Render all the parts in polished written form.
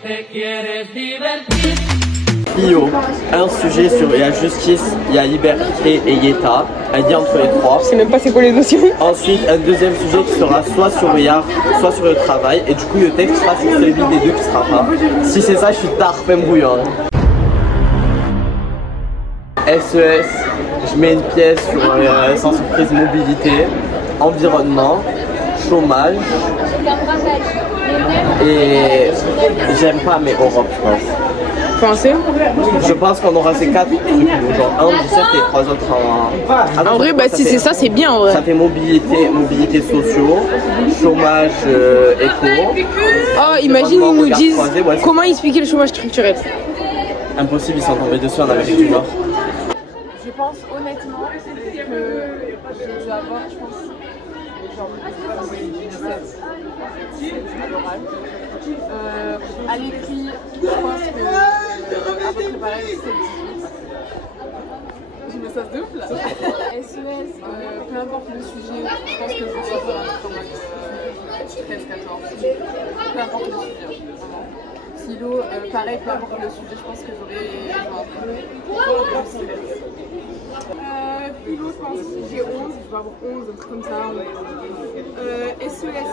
Io, un sujet sur la justice, il y a liberté et Yeta, elle dit entre les trois. Je sais même pas c'est quoi les notions. Ensuite, un deuxième sujet qui sera soit sur l'art, soit sur le travail, et du coup le texte sera sur celui des deux qui sera pas. Si c'est ça, je suis tard, même bouillant. SES, je mets une pièce sur sans surprise mobilité, environnement, chômage, et j'aime pas mais Europe, je pense. Français. Je pense qu'on aura ces 4 trucs, genre un du cercle et 3 autres en... En vrai, bah si c'est ça, c'est bien en vrai. Ça fait mobilité sociaux, chômage, éco. Oh, imagine, ils nous disent comment expliquer le chômage structurel. Impossible, ils sont tombés dessus en Amérique du Nord. Je pense honnêtement que je dois avoir, je pense, genre 17 à l'oral. À l'écrit, je pense que à peu près pareil, 17-18. Je me sens de ouf là. SES, peu importe le sujet, je pense que je vais faire un truc en mode 13-14. Peu importe le sujet, vraiment. Philo, pareil, peu importe le sujet, je pense que j'aurai genre philo, je pense que j'ai 11, je vais avoir 11, un truc comme ça. SES,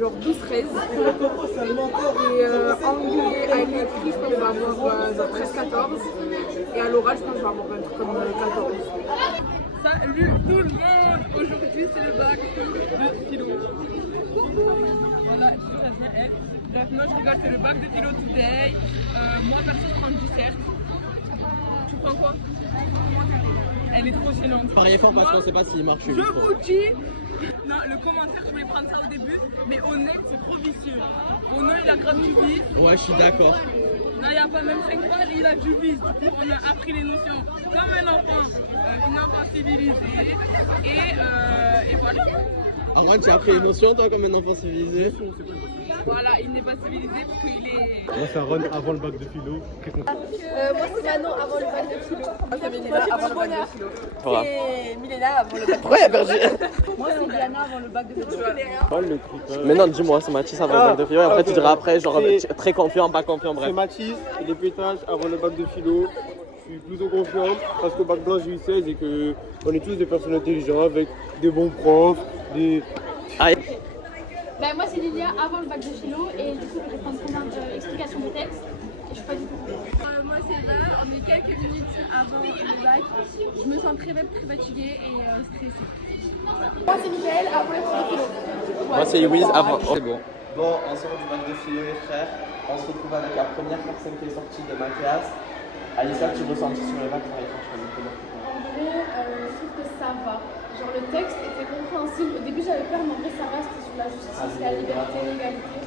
genre 12-13. Et anglais à l'écrit, je pense que je vais avoir genre 13-14. Et à l'oral, je pense que je vais avoir un truc comme 14. Salut tout le monde! Aujourd'hui, c'est le bac de philo. Voilà, ça vient elle. Bref, non, je rigole, c'est le bac de philo today. Moi, perso, je prends du dessert. Tu prends quoi? Elle est trop gênante. Pariez fort parce qu'on sait pas s'il marche. Je vous dis, non, le commentaire, je voulais prendre ça au début, mais honnête, c'est trop vicieux. Au nom, il a grave du vice. Ouais, je suis d'accord. Non, il n'y a pas même 5 pages, il a du vice. Du coup, on a appris les notions comme un enfant, une enfant civilisée. Et voilà. Arwan, tu as appris les notions, toi, comme un enfant civilisé? Voilà, il n'est pas civilisé parce qu'il est. Moi c'est Aaron avant le bac de philo. Moi c'est Manon avant le bac de philo. Moi, c'est Mélina avant le bac de philo. Voilà. Et Milena avant le bac de Pourquoi il a perdu? Moi c'est Diana avant le bac de philo. Mais non, dis-moi, c'est Mathis avant le bac de philo, et après tu diras après, genre très confiant, pas confiant, bref. C'est Mathis, et des pétages avant le bac de philo. Je suis plutôt confiant parce qu'au bac blanc j'ai eu 16 et qu'on est tous des personnes intelligentes avec des bons profs, des... Aïe. Bah, moi c'est Lilia avant le bac de philo et du coup je vais prendre combien d'explications de texte et je suis pas du tout. Moi c'est Eva, on est quelques minutes avant le bac. Je me sens très fatiguée et stressée. Moi c'est Michael avant le bac de philo. Moi c'est Louise avant. C'est bon. Bon, on sort du bac de philo, les frères. On se retrouve avec la première personne qui est sortie de ma classe. Alissa, tu ressentis sur les bacs, pareil, franchement. En vrai, je trouve que ça va. Genre le texte était compréhensible. Au début j'avais peur, mais en vrai ça va, c'était sur la justice, la liberté, l'égalité.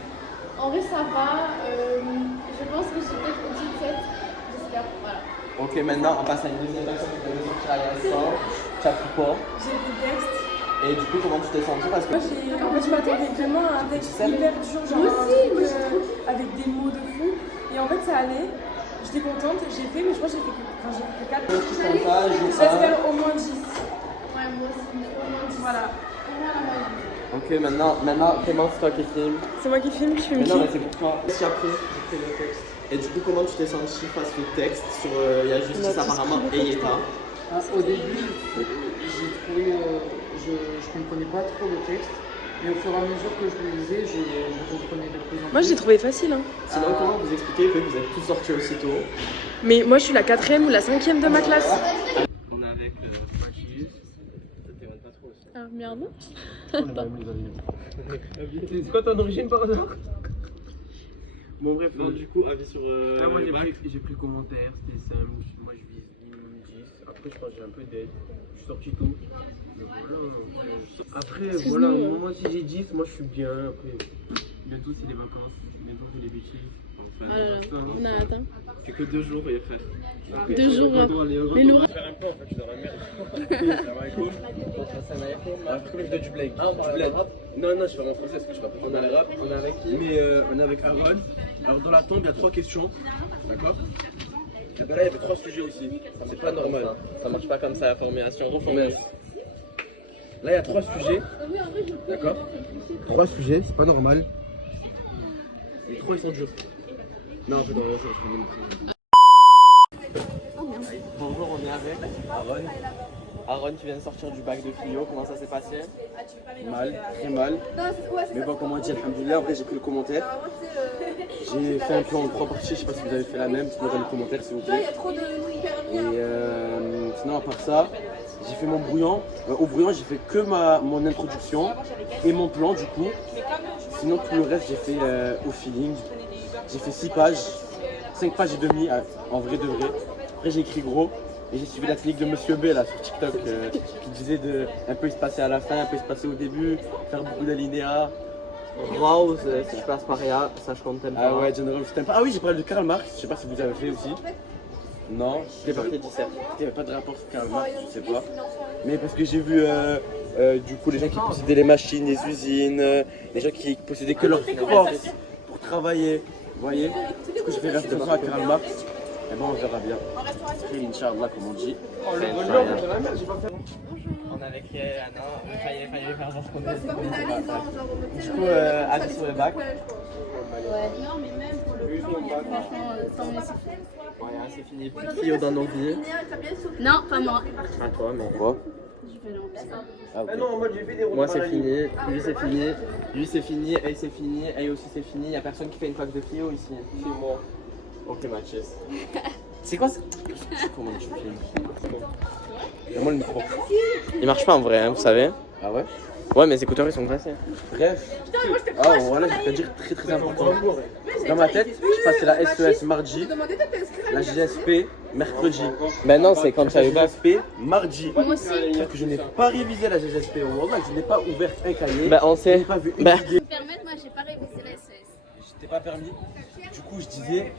En vrai ça va. Je pense que j'ai peut-être au-dessus de 7. J'espère. Voilà. Ok, maintenant on passe à une deuxième personne qui devait sortir à l'instant. Tu as pris quoi? J'ai vu le texte. Et du coup, comment tu t'es sentie? Parce que... Moi, en fait, je m'attendais vraiment à un texte hyper dur, genre un truc avec des mots de fou. Et en fait, ça allait. J'étais contente, j'ai fait, mais je crois que j'ai fait que 4. J'espère au moins 10. Ouais, moi aussi. Au moins 10. Voilà. Ok, maintenant, Clément, c'est toi qui filme. C'est moi qui filme, je filme Mais qui? non, mais c'est pour toi. Qu'est-ce qu'il y a après? J'ai pris le texte. Et du coup, comment tu t'es sentie face au texte sur la justice apparemment et Yeta? Au début, j'ai trouvé, je comprenais pas trop le texte, mais au fur et à mesure que je le lisais, je comprenais de plus en plus. Moi, je l'ai trouvé facile. Hein. Sinon, comment vous expliquez que vous êtes tous sortis aussitôt? Mais moi, je suis la 4e ou la 5e de ma classe. On est avec Mathis. Ça te dérange pas trop aussi. Ah, merde. C'est quoi ton origine par exemple? Bon bref, Non, du coup, avis sur moi le bac. j'ai pris le commentaire, c'était simple, moi je vise 10, après je pense que j'ai un peu d'aide, je suis sorti tôt. Mais voilà, après voilà, moi si j'ai 10, moi je suis bien, après bientôt c'est les vacances, bientôt c'est les bêtises. Oh là là, on a atteint. C'est que 2 jours, les frères. 2 jours. Mais nous. Faire un peu en fait, je suis dans la merde. Ça va cool. Après je dois du bled. Ah, du bled. Non, je fais en français parce que je parle pas arabe. On est avec qui? Mais on est avec Aaron. Alors dans la tombe, il y a 3 questions. D'accord? Et ben là, il y avait 3 sujets aussi. C'est pas normal. Ça marche pas comme ça, la formulation. Reformulation. Là, il y a 3 sujets. D'accord? 3 sujets, c'est pas normal. Les 3 ils sont durs. Non, en fait, on va faire une Bonjour, on est avec Aaron. Aaron, tu viens de sortir du bac de philo, comment ça s'est passé? Mal, très mal. Mais bon, comme on dit, alhamdoulilah, en vrai, j'ai pris le commentaire. J'ai fait un peu en 3 parties, je sais pas si vous avez fait la même, dites-moi dans les commentaires s'il vous plaît. Et sinon, à part ça, j'ai fait mon brouillon. Au brouillon, j'ai fait que mon introduction et mon plan du coup. Sinon, tout le reste, j'ai fait au feeling. J'ai fait 6 pages, 5 pages et demi en vrai de vrai. Après, j'ai écrit gros. Et j'ai suivi la technique de Monsieur B là sur TikTok qui disait un peu il se passait à la fin, un peu il se passait au début, faire beaucoup d'alinéas. Rose, si je passe par là, ça je compte pas. Ah ouais, General je t'aime pas. Ah oui, j'ai parlé de Karl Marx, je sais pas si vous avez fait aussi. Non, J'ai pas fait 17. il n'y avait pas de rapport sur Karl Marx, je sais pas. Mais parce que j'ai vu du coup les gens qui possédaient les machines, les usines, les gens qui possédaient que leur force pour travailler, vous voyez. Du coup j'ai fait référence à Karl Marx. Et bon, on verra bien. Après, Inch'Allah, comme on dit. On est avec Anna, il fallait faire genre qu'on est. Du coup, Anna sur le bac. Non, mais même pour le plan, franchement, tant mieux. Ouais, c'est fini. Plus de philo dans nos vies. Non, pas moi. À toi, mais. Quoi? Je fais l'envers. Ah, ok. Moi c'est fini, lui c'est fini, lui c'est fini, elle c'est fini, elle aussi c'est fini. Y'a personne qui fait une fac de philo ici. C'est moi. Ok, matches. C'est quoi ça? Comment tu filmes? Donne-moi le micro. Il marche pas en vrai, hein, vous savez. Ah ouais? Ouais, mes écouteurs ils sont cassés. Bref. Ah voilà, je vais te dire très important. Dans ma tête, je passais la SES mardi, la GSP mercredi. Maintenant c'est quand tu as eu bac. GSP mardi. Moi aussi. C'est-à-dire que je n'ai pas révisé la GSP. Wallah, je n'ai pas ouvert un cahier. Bah on Je sait. n'ai pas vu une Bah. idée. Permettre, moi j'ai pas révisé la SES. Je t'ai pas permis. Du coup, je disais.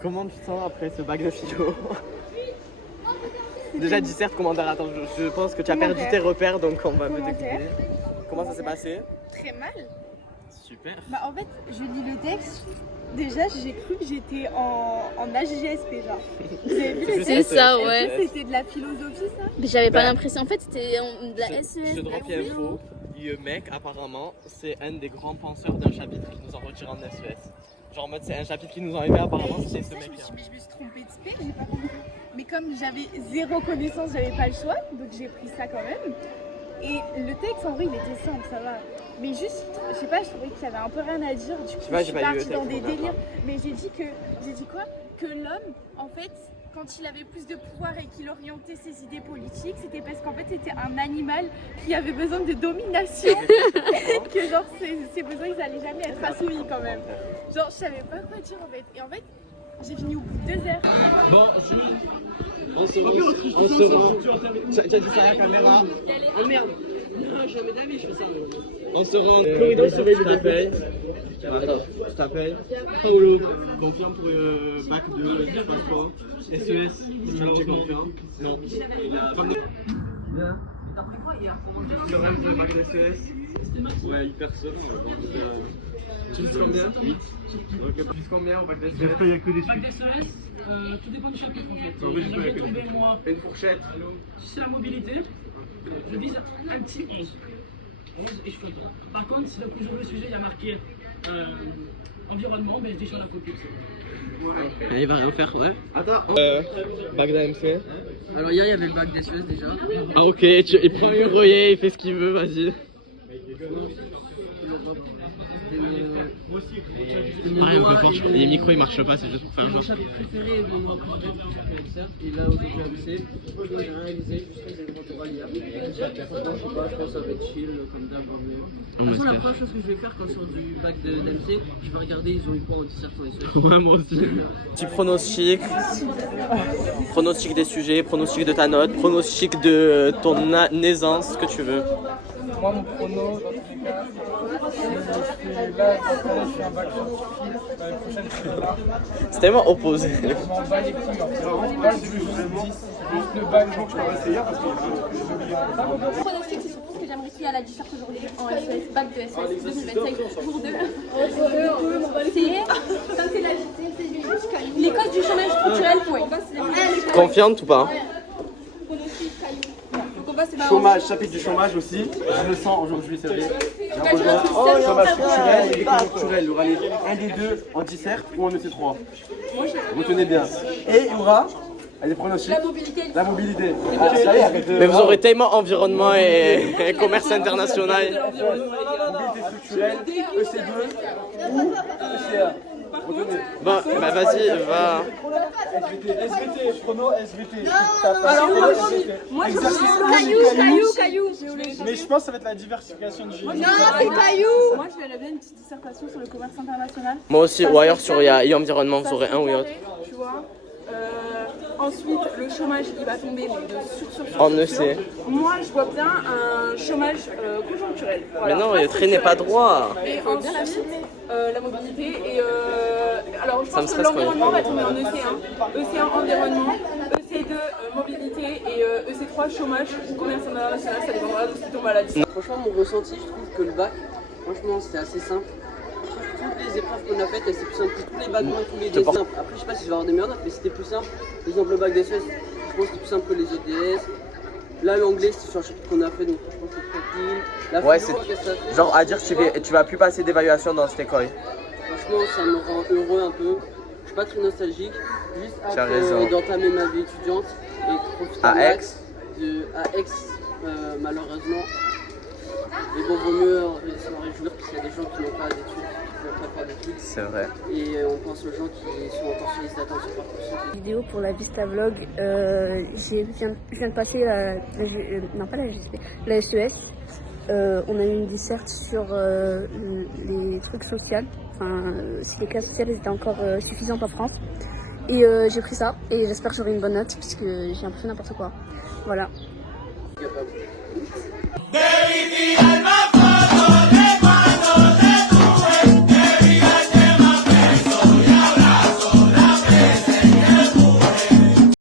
Comment tu te sens après ce bac de philo? Déjà disserte, commentaire, attends, je pense que tu as perdu tes repères donc on va me t'écouter. Comment ça s'est passé? Très mal. Super. Bah en fait, je lis le texte. Déjà, j'ai cru que j'étais en AGSP, genre. Vous avez vu le C'est texte? ça, Est-ce ouais. que c'était de la philosophie, ça? Mais j'avais pas Ben, l'impression. En fait, c'était de la SES. Je te drop l'info. Le mec, apparemment, c'est un des grands penseurs d'un chapitre qui nous ont retiré en SES. Genre en mode, c'est un chapitre qui nous ont enlevé, apparemment, c'est ce Ça, mec-là. je me suis trompée de spé, j'ai pas compris. Mais comme j'avais zéro connaissance, j'avais pas le choix, donc j'ai pris ça quand même. Et le texte, en vrai, il était simple, ça va. Mais juste, je sais pas, je trouvais qu'il y avait un peu rien à dire. Du coup, pas, je j'ai suis pas lu le partie dans texte, des mon gars. délires. Mais j'ai dit quoi? Que l'homme, en fait, quand il avait plus de pouvoir et qu'il orientait ses idées politiques, c'était parce qu'en fait, c'était un animal qui avait besoin de domination. Et que genre, ses besoins, ils allaient jamais être assouvis quand même. Genre, je savais pas quoi dire en fait. Et en fait, j'ai fini au bout de 2 heures. Bon, on se rend. Tu as dit ça à la caméra? Oh merde. Non, jamais d'avis, je fais ça. On se rend. Je t'appelle. Attends, je t'appelle. Paolo, confiant pour bac de je sais pas quoi. SES, malheureusement. Non. T'as pris quoi hier? Le reste de bac de SES. Ouais, hyper seul. Tu dis combien? 8. Ok, tu dis combien au bac de SES? Il n'y a que des Bac suites. d'SES, tout dépend du chapitre en fait. Oui, je peux, J'avais tombé moi. Une fourchette. Si c'est la mobilité, je vise un petit 11. 11 et je faute. Par contre, si donc je le sujet, il y a marqué environnement, ben je dis sur la focus. Il va rien faire, ouais. Attends. Bac d'AMC. Alors hier, il y avait le bac d'SES déjà. Ah ok, il prend une rouillée, il fait ce qu'il veut, vas-y. Ouais, on peut fort, les micros ils marchent pas, c'est juste pour faire un Mon jeu. chapitre préféré de mon préféré, et là aujourd'hui AMC, franchement j'ai rien réalisé, juste que j'ai le contrôle hier. Franchement je sais pas, je pense que ça va être chill comme d'hab. De toute façon la première chose que je vais faire quand je sors du bac d'AMC, je vais regarder ils ont eu quoi en dissertation et ça. Ouais, moi aussi. Petit pronostic. Pronostic des sujets, pronostic de ta note, pronostic de ton aisance, ce que tu veux. Moi, mon prono, dans tous les cas, là, cette année, je fais un bac scientifique. L'année prochaine, je fais l'art. C'est tellement opposé. Je m'en bats les couilles. En fait, là, je veux juste 10. Juste le bac, je peux rester hier parce que j'ai oublié. Mon pronostic, c'est surtout ce que j'aimerais qu'il y ait à la disserte aujourd'hui en SES, bac de SES 2025, jour 2. C'est, comme c'est les causes du chômage structurel, point. Confiante ou pas? Pronostic, caillou. Donc on passe Chômage, chapitre du chômage aussi. Je le sens aujourd'hui, c'est vrai. J'ai un besoin. Chômage structurel et conjoncturel. Il y aura un des deux en dissert ou en EC3. Retenez bien. Et il y aura. Allez, pronostic. La mobilité. Ah, ça y est, arrête de- Mais vous aurez tellement environnement et commerce international. Mobilité structurelle, EC2 ou ECA. Retenez. Bon, bah vas-y, va. SVT, chrono, SVT. Alors moi je pense Caillou. Mais je pense que ça va être la diversification du génie. Non, c'est Caillou. Moi, je verrais bien une petite dissertation sur le commerce international. Moi aussi, ou ailleurs sur IA et environnement, vous aurez un ou l'autre. tu vois. Ensuite, le chômage, il va tomber mais de sur. En EC. Moi, je vois bien un chômage conjoncturel. Mais Voilà. non, le trait n'est pas droit. Et ensuite, la mobilité. Et alors, je Ça me pense que stresse quand même. l'environnement va tomber en EC1. EC1, environnement. EC2, mobilité. Et EC3, chômage ou commerce international. Ça dépendra de ce qui tombe à la distance. Franchement, mon ressenti, je trouve que le bac, franchement, c'était assez simple. Toutes les épreuves qu'on a faites, elles étaient plus simples. Tous les bacs, tous les dessins. Après, je sais pas si je vais avoir des merdes, mais c'était plus simple. Par exemple, le bac d'SES, je pense que c'était plus simple que les EDS. Là, l'anglais, c'était sur un chapitre qu'on a fait, donc franchement, c'était tranquille. La Ouais, philo, qu'est-ce que ça fait Genre à dire que tu vas plus passer d'évaluation dans cette école. Franchement, ça me rend heureux un peu. Je suis pas très nostalgique. Juste Tu as hâte raison. d'entamer ma vie étudiante et de profiter À max Aix. à Aix, malheureusement. Mais bon, vaut mieux s'en réjouir parce qu'il y a des gens qui n'ont pas d'études, qui n'ont pas faire d'études. C'est vrai. Et on pense aux gens qui sont encore sur liste d'attente sur Parcoursup. Vidéo pour la Vista Vlog, je viens de passer non pas la GSP, la SES. On a eu une disserte sur les trucs sociaux, enfin si les classes sociales étaient encore suffisantes en France. Et j'ai pris ça et j'espère que j'aurai une bonne note puisque j'ai un peu fait n'importe quoi. Voilà. Capable. Baby,